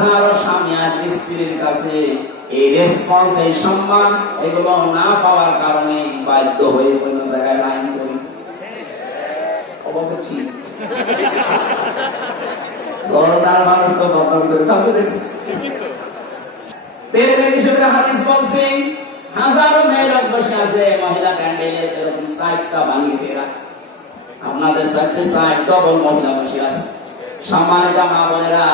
হাজারো স্বামী আর স্ত্রীর কাছে এই রেসপন্স, এই সম্মান এগুলো না পাওয়ার কারণে বাধ্য হয়ে কোন জায়গায় লাইন করি। অবশ্য ঠিক গরদার মানুষ তো বদনাম করে কাউকে দেখছি। হাদিস বলছে হাজারো মেয়ের বসে আছে, মহিলা প্যান্ডেলের এরকম সাইডটা বানিয়েছে এরা, আপনাদের সাথে সাইড ডবল মহিলা বসে আছে। সম্মানিত মা বোনেরা,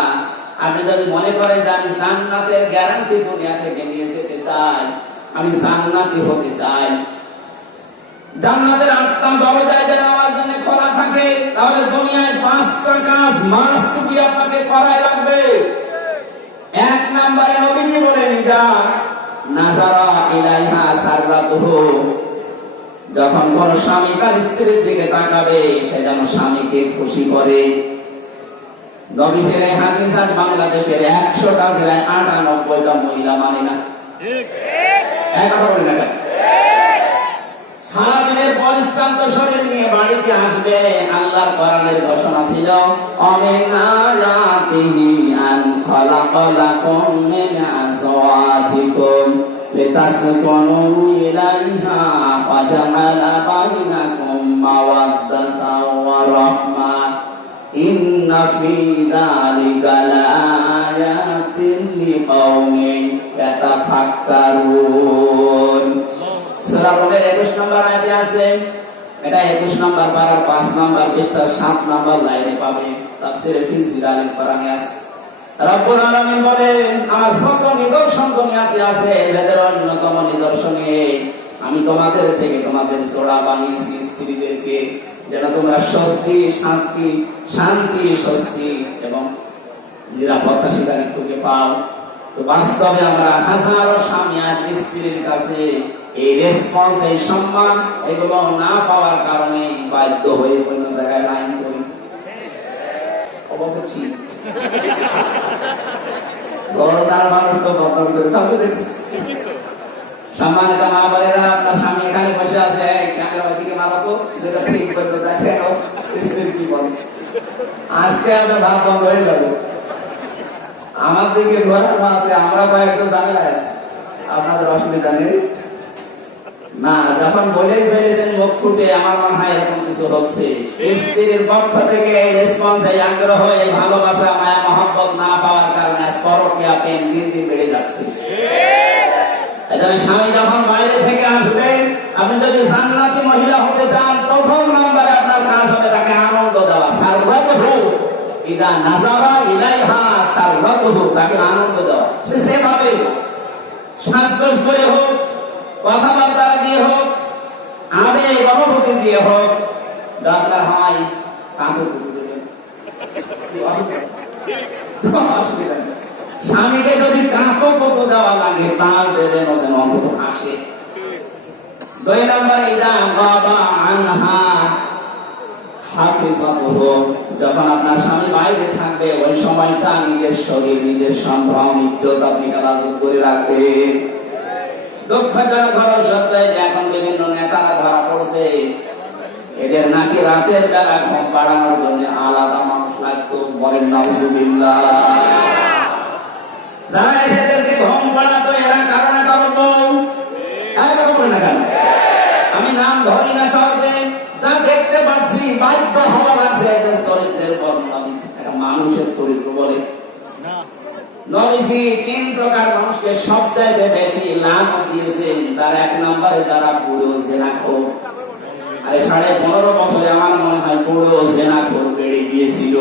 আপনি যদি মনে করেন যে আমি জান্নাতের গ্যারান্টি দুনিয়া থেকে নিয়ে যেতে চাই, আমি জান্নাতি হতে চাই, জান্নাতের আটটা দরজা যেন আমার জন্য খোলা থাকে, তাহলে দুনিয়ায় 5টা কাজ মাস্ট বি আপনাকে করাই লাগবে। এক নম্বরে নবীজি বলেন এটা নাজারা ইলাইহা সাররাতুহু, যখন কোন স্বামী তার স্ত্রীর দিকে তাকাবে সে যেন স্বামীকে খুশি করে। নবীজির এই হাদিস আজ বাংলাদেশের 100টা প্রায় 98টা মহিলা মানে না, ঠিক এক কথা বলি না। সারাদিনের পরিশ্রান্ত শরীর নিয়ে বাড়িতে আসবে, আল্লাহর কোরআনের ঘোষণা ছিল আমিন আয়াতিহি আন খালাকালাকুম মিন আজওয়াজিকুম লিতাসকুনু ইলাইহা ওয়া জাআলা বাইনাকুম মাওয়াদ্দাতাও ওয়া রাহমা ইন্না ফি যালিকা লাআয়াতিন লিকাওমিন ইয়াতাফাক্কারুন। সূরা রুমের 21 নম্বর আয়াতে আছে, এটা 21 নম্বর পারার 5 নম্বর পৃষ্ঠার 7 নম্বর লাইনে পাবে, তাফসীরে ফি জিলালিল কোরআনে আছে। রব্বুল আলামিন বলেন আমার সত্য নিদর্শন দুনিয়াতে আছে, এদের অন্যতম নিদর্শনে আমি তোমাদের থেকে তোমাদের জোড়া বানিয়েছি স্ত্রীদেরকে, যেন তোমরা স্বস্তি শান্তি শান্তি স্বস্তি এবং নিরাপত্তা সেখানে খুঁজে পাও। তো বাস্তবে আমরা হাজারো স্বামী আর স্ত্রীর কাছে এই রেসপন্স, এই সম্মান এগুলো না পাওয়ার কারণে বাধ্য হয়ে কোন জায়গায় লাইন করি। অবশ্য ঠিক গরদার মানুষ তো বদনাম করে কাউকে দেখছি। সম্মানিত মা বোনেরা, আপনার স্বামী এখানে বসে আছে, ক্যামেরা ওইদিকে মারো তো, যেটা ঠিক করবে দেখেন স্ত্রী কি বলে। আজকে আপনার ভাব বন্ধ হয়ে যাবে। আমার দিকে ঘোরানো আছে, আমরা কয়েকটা ঝামেলা আছে, আপনাদের অসুবিধা নেই না। যখন বলেই ফেলেছেন মুখ ফুটে, আমার মনে হয় এরকম কিছু হচ্ছে। স্ত্রীর পক্ষ থেকে এই রেসপন্স, এই আগ্রহ, এই ভালোবাসা, মায়া মহব্বত না পাওয়ার কারণে আজ পরকীয়া প্রেম দিন দিন বেড়ে যাচ্ছে। স্বামী যখন বাইরে থেকে আসবে, আপনি যদি জান্নাতি মহিলা হতে চান, প্রথম নম্বরে আপনার কাজ হবে তাকে আনন্দ দেওয়া। সাররাতুহু ইদা নাজারা ইলাইহা সাররাতুহু, তাকে আনন্দ দেওয়া। সে সেভাবে শ্বাসগোস করে হোক, কথাবার্তা দিয়ে হোক, আবেগ অনুভূতি দিয়ে হোক, দরকার হয় কাঁধে পুজো দেবেন, অসুবিধা নেই। স্বামীকে যদি কাঁপো কত দেওয়া লাগে তার দেবেন, ওজন অন্তত হাসে। 2 নম্বর ইদা গাবা আনহা হাফিজাতুহু, যখন আপনার স্বামী বাইরে থাকবে ওই সময়টা নিজের শরীর, নিজের সম্ভ্রম, ইজ্জত আপনি হেফাজত করে রাখবেন। দুঃখজনক খবর সত্যি যে এখন বিভিন্ন নেতারা ধরা পড়ছে, এদের নাকি রাতের বেলা ঘুম পাড়ানোর জন্য আলাদা মানুষ লাগতো। বলেন নাউজুবিল্লাহ। যারা এদেরকে ঘুম পাড়াতো এরা কারণে করবো না কেন? আমি নাম ধরি না, সহজে যা দেখতে পাচ্ছি বাধ্য হওয়া লাগছে এদের চরিত্রের বর্ণনা। একটা মানুষের চরিত্র বলে নবীজি 3 প্রকার মানুষকে সবচাইতে বেশি লাভ দিয়েছেন। তার 1 নম্বরে যারা পুরো জেনাখোর। আরে 15.5 বছরে আমার মনে হয় পুরো জেনাখোর বেড়ে গিয়েছিল।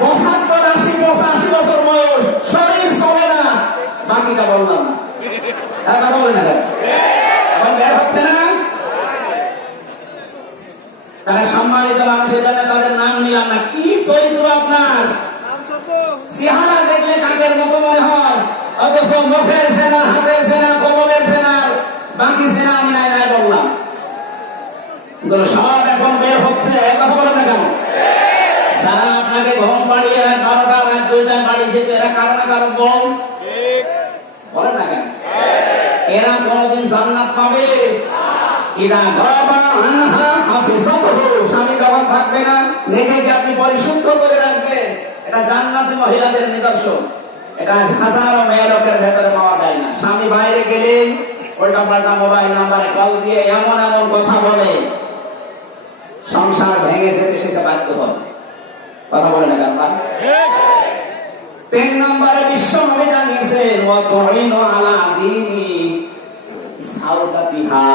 75, 80, 85 বছর বয়স, শরীর চলে না, বাকিটা বললাম না। কথা বলে না, এখন বের হচ্ছে না। তারা সম্মানিত মানুষের জন্য তাদের নাম নিলাম না। কি চরিত্র আপনার! চেহারা দেখলে কাকের মতো মনে হয়, অথচ মুখের সেনা, হাতের সেনা, কলমের সেনা, বাকি সেনা আমি নাই নাই বললাম, সব এখন বের হচ্ছে। কথা বলে না কেন? যারা আপনাকে ঘুম পাড়িয়ে 12টা রাত 2টায় বাড়ি যেতে, এরা কারো না কারো বল বলেন না কেন? এরা কোনদিন জান্নাত পাবে? ইদা গাবা আনহা হাফিজাতুহু, স্বামী যখন থাকবে না, নেকে আপনি পরিশুদ্ধ করে রাখবেন। এটা জান্নাতি মহিলাদের নিদর্শন। এটা হাজারো মেয়ে লোকের ভেতরে পাওয়া যায় না। স্বামী বাইরে গেলে উল্টা পাল্টা মোবাইল নাম্বারে কল দিয়ে এমন এমন কথা বলে সংসার ভেঙে যেতে শেষে বাধ্য হয়। কথা বলে না কেন ভাই? 3 নম্বরে বিশ্ব নবী জানিয়েছেন ওয়াতুইনু আলা দীনি সাওজাতিহা।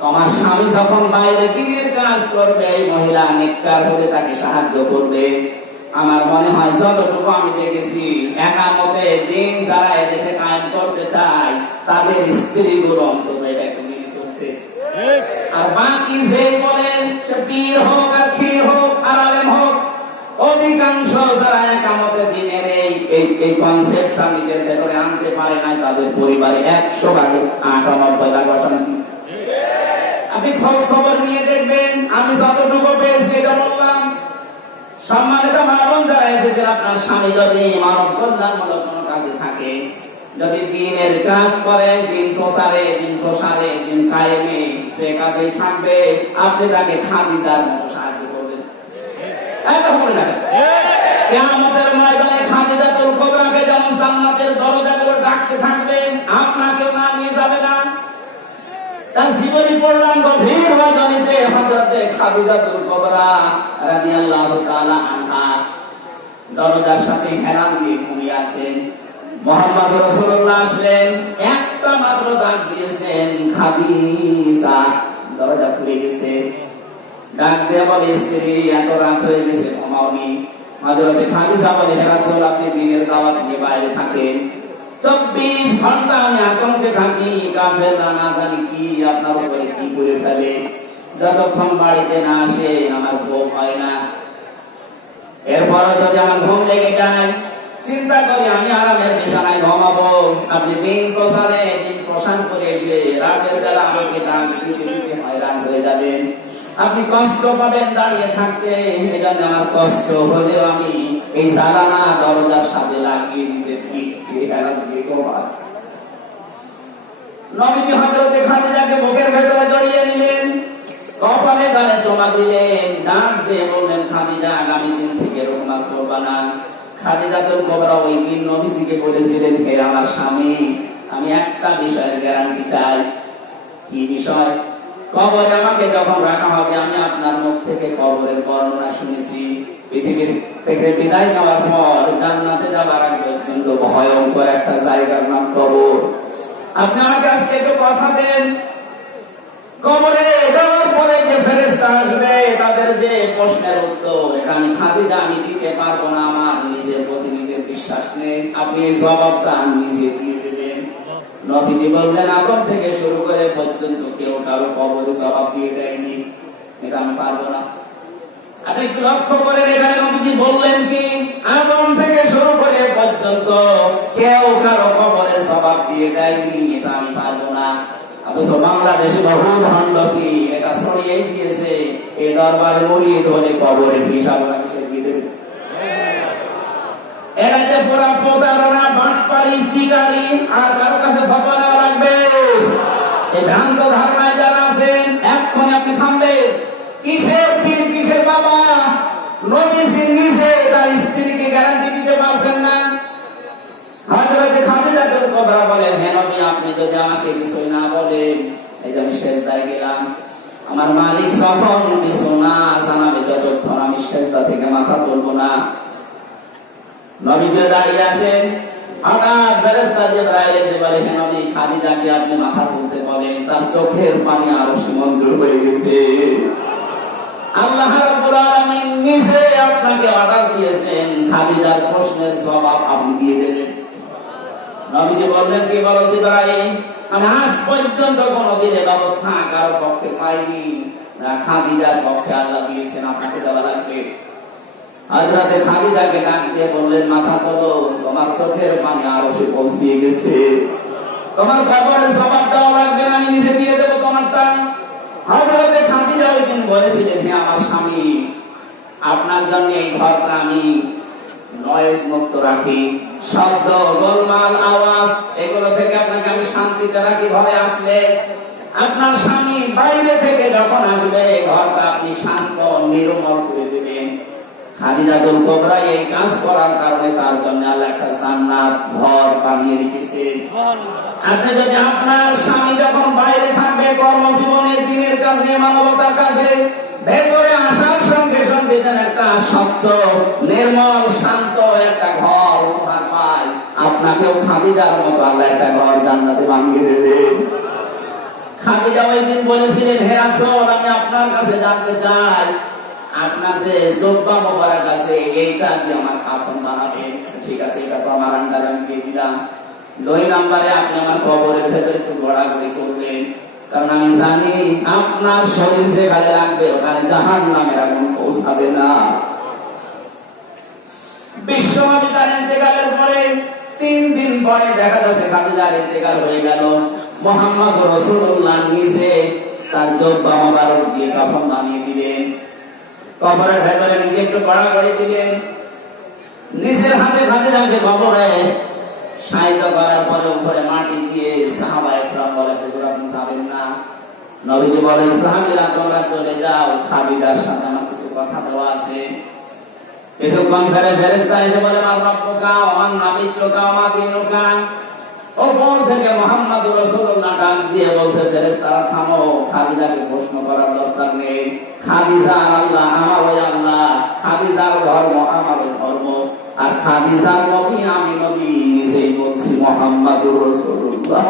তোমার স্বামী যখন বাইরে দিনের কাজ করবে, এই মহিলা নেককার হলে তাকে সাহায্য করবে। আমার মনে হয় যতটুকু আমি দেখেছি, একামতে দিন যারা এদেশে কায়েম করতে চায় তাদের স্ত্রীগুলো অন্তত এটা একটু মেনে চলছে। আর বাকি যে বলেন সে পীর হোক আর খীর হোক আর আলেম হোক, অধিকাংশ যারা একামতে দিনের এই কনসেপ্টটা নিজের ভেতরে আনতে পারে নাই, তাদের পরিবারে 100 ভাগে 98 ভাগ অশান্তি। আপনি খোঁজ খবর নিয়ে দেখবেন, আমি যতটুকু পেয়েছি এটা বললাম। সম্মানিত মা বোন যারা এসেছেন, আপনার স্বামী যদি মানব কল্যাণমূলক কোনো কাজে থাকে, যদি দিনের কাজ করে, দিন প্রসারে, দিন কায়েমে, সে কাজেই থাকবে, আপনি তাকে খাদিজার মতো সাহায্য করবেন। এটা বলে না কিয়ামতের ময়দানে খাদিজাতুল কুবরাকে যেমন জান্নাতের দরজাগুলো ডাকতে থাকবে, আপনাকেও না নিয়ে যাবে না। তার জীবনী পড়লাম গভীর রজনীতে, হযরতে খাদিজাতুল কুবরা রাদিয়াল্লাহু তাআলা আনহা দরজার সাথে হেলান দিয়ে ঘুমিয়ে আছেন। মুহাম্মদ রাসূলুল্লাহ আসলেন, একটা মাত্র ডাক দিয়েছেন, খাদিজা। দরজা খুলে গেছে। ডাক দিয়ে বলে, স্ত্রী এত রাত হয়ে গেছে, ঘুমাওনি? হযরতে খাদিজা বলে, হে রাসূল, আপনি দিনের দাওয়াত নিয়ে বাইরে থাকেন, 24 ঘন্টা আমি আতঙ্কে থাকি, কাফেররা না জানি কি আপনার উপরে কি করে ফেলে। যতক্ষণ বাড়িতে না আসে আমার ঘুম হয় না। এরপরে যদি আমার ঘুম লেগে যায়, চিন্তা করি আমি আরামের বিছানায় ঘুমাবো, আপনি দিন প্রসাদ করে এসে রাতের বেলা আমাকে ডাক দিতে হয়রান হয়ে যাবেন, আপনি কষ্ট পাবেন দাঁড়িয়ে থাকতে। এজন্য আমার কষ্ট হলেও আমি এই জানালা দরজার সাথে লাগিয়ে নিজের পিঠকে হেলান দিয়ে ঘুমাই। নবীজি হযরতে খাদিজাকে বুকের ভেতরে জড়িয়ে নিলেন, কপালে গালে চুমা দিলেন, ডাক দিয়ে বললেন, খাদিজা, আগামী দিন থেকে রোমা করবা না। খাদিজাতুল কুবরা ওই দিন নবীজিকে বলেছিলেন, হে আমার স্বামী, আমি একটা বিষয়ের গ্যারান্টি চাই। কি বিষয়? কবরে আমাকে যখন রাখা হবে, আমি আপনার মুখ থেকে কবরের বর্ণনা শুনেছি। পৃথিবীর থেকে বিদায় নেওয়ার পর জান্নাতে যাবার আগ পর্যন্ত ভয়ঙ্কর একটা জায়গার নাম কবর। আপনি আমাকে আজকে একটু কথা দেন, কবরে যাওয়ার পরে যে ফেরেশতা আসবে, তাদের যে প্রশ্নের উত্তর, এটা আমি খাদিজা আমি দিতে পারবো না, আমার নিজের প্রতি নিজের বিশ্বাস নেই, আপনি এই জবাবটা নিজে দিয়ে দেবেন। নবীজি বললেন, আদম থেকে শুরু করে পর্যন্ত কেউ কারো কবরে জবাব দিয়ে দেয়নি, এটা আমি পারবো না। আপনি একটু লক্ষ্য করেন, এখানে নবীজি বললেন কি, আদম থেকে শুরু করে পর্যন্ত কেউ কারো কবরে জবাব দিয়ে দেয়নি, এটা আমি পারবো না। অথচ বাংলাদেশে বহু ভণ্ডপি এটা ছড়িয়ে দিয়েছে, এই দরবারে মরিয়ে ধরে কবরের হিসাব রাখছে দিয়ে দেবে। এরা যে পুরা প্রতারণা, বাটপাড়ি, চিকারি, আর কারো কাছে ফতোয়া নেওয়া লাগবে। এই ভ্রান্ত ধারণায় যারা আছেন, এক্ষুনি আপনি থামবেন। কিসের পীর, কিসের বাবা? নবীজি নিজে তার স্ত্রীকে গ্যারান্টি দিতে পারছেন না। হযরতে খাদিজাতুল কুবরা বলেন, হে নবী, আপনি যদি আমাকে কিছুই না বলেন, এই যে আমি সেজদায় গেলাম, আমার মালিক যখন কিছু না জানাবে, ততক্ষণ আমি সেজদা থেকে মাথা তুলবো না। নবীজি দাঁড়িয়ে আছেন, হঠাৎ ফেরেশতা জিবরাইল এসে বলে, হে নবী, খাদিজাকে আপনি মাথা তুলতে বলেন, তার চোখের পানি আরো মঞ্জুর হয়ে গেছে। আল্লাহ রাব্বুল আলামিন নিজে আপনাকে অর্ডার দিয়েছেন, খাদিজার প্রশ্নের জবাব আপনি দিয়ে দেবেন। নবীজি বললেন, কি বলো জিবরাইল, আমি আজ পর্যন্ত কোনদিন এই ব্যবস্থা কারো পক্ষে পাইনি, না খাদিজার পক্ষে আল্লাহ দিয়েছেন, আপনাকে দেওয়া লাগবে। হযরতে খাদিজাকে ডাক দিয়ে বললেন, মাথা তোলো, তোমার চোখের পানি আরো পৌঁছিয়ে গেছে, তোমার কবরের জবাব দেওয়া লাগবে না, আমি নিজে দিয়ে দেবো তোমারটা। হযরতে খাদিজা ওই দিন বলেছিলেন, হে আমার স্বামী, আপনার জন্য এই ঘরটা আমি নয়েজ মুক্ত রাখি, শব্দ, গোলমাল, আওয়াজ, এগুলো থেকে আপনাকে আমি শান্তিতে রাখি। ঘরে আসলে আপনার স্বামী বাইরে থেকে যখন আসবে, ঘরটা আপনি শান্ত নির্মল করে দেবেন। খাদিজাতুল কুবরা এই কাজ করার কারণে তার জন্য আল্লাহ একটা জান্নাত ঘর বানিয়ে রেখেছেন। আপনি যদি আপনার স্বামী যখন বাইরে থাকবে কর্মজীবনে, দিনের কাজে, মানবতার কাজে, ভেতরে আসার সঙ্গে সঙ্গে যেন একটা স্বচ্ছ, নির্মল, শান্ত একটা ঘর উপহার পায়, আপনাকেও খাদিজার মতো আল্লাহ একটা ঘর জান্নাতে বানিয়ে দেবে। খাদিজা ওই দিন বলেছিলেন, হে রাসূল, আমি আপনার কাছে জানতে চাই, আপনার যে জুব্বা মোবারক আছে এইটা দিয়ে আমার কাফন বানাবেন। ঠিক আছে, এটা তো আমার আন্ডারে আমি দিয়ে দিলাম। 2 নম্বরে আপনি আমার কবরের ভেতরে একটু ঘোরাঘুরি করবেন, কারণ আমি জানি আপনার শরীর যেখানে লাগবে ওখানে জাহান্নামের আগুন পৌঁছাবে না। বিশ্বনবী তার ইন্তেকালের পরে 3 দিন পরে দেখা যাচ্ছে খাদিজার ইন্তেকাল হয়ে গেল। মুহাম্মদ রাসূলুল্লাহ নিজে তার জুব্বা মোবারক দিয়ে কাফন বানিয়ে দিলেন, কবরের ভেতরে নিজে একটু গড়াগড়ি দিলেন, নিজের হাতে খাদিজাকে কবরে শায়িত করার পরে উপরে মাটি দিয়ে সাহাবায়ে কেরাম বলে, হুজুর আপনি যাবেন না? নবীজি বলে, সাহাবীরা তোমরা চলে যাও, খাদিজার সাথে আমার কিছু কথা দেওয়া আছে। কিছুক্ষণ পরে ফেরেশতা এসে বলে, মা রাব্বুকা ওয়া মান নাবিয়্যুকা ওয়া মা দীনুকা। ওপর থেকে মুহাম্মদুর রাসূলুল্লাহ ডাক দিয়ে বলছে, ফেরেশতারা থামো, খাদিজাকে প্রশ্ন করার দরকার নেই। খাদিজা আল্লাহ, আমার ওই আল্লাহ, খাদিজার ধর্ম আমার ওই ধর্ম, আর খাদিজার নবী আমি নবী, নিজেই বলছি মুহাম্মদুর রাসূলুল্লাহ।